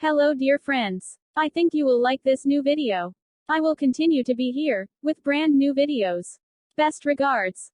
Hello dear friends. I think you will like this new video. I will continue to be here, with brand new videos. Best regards.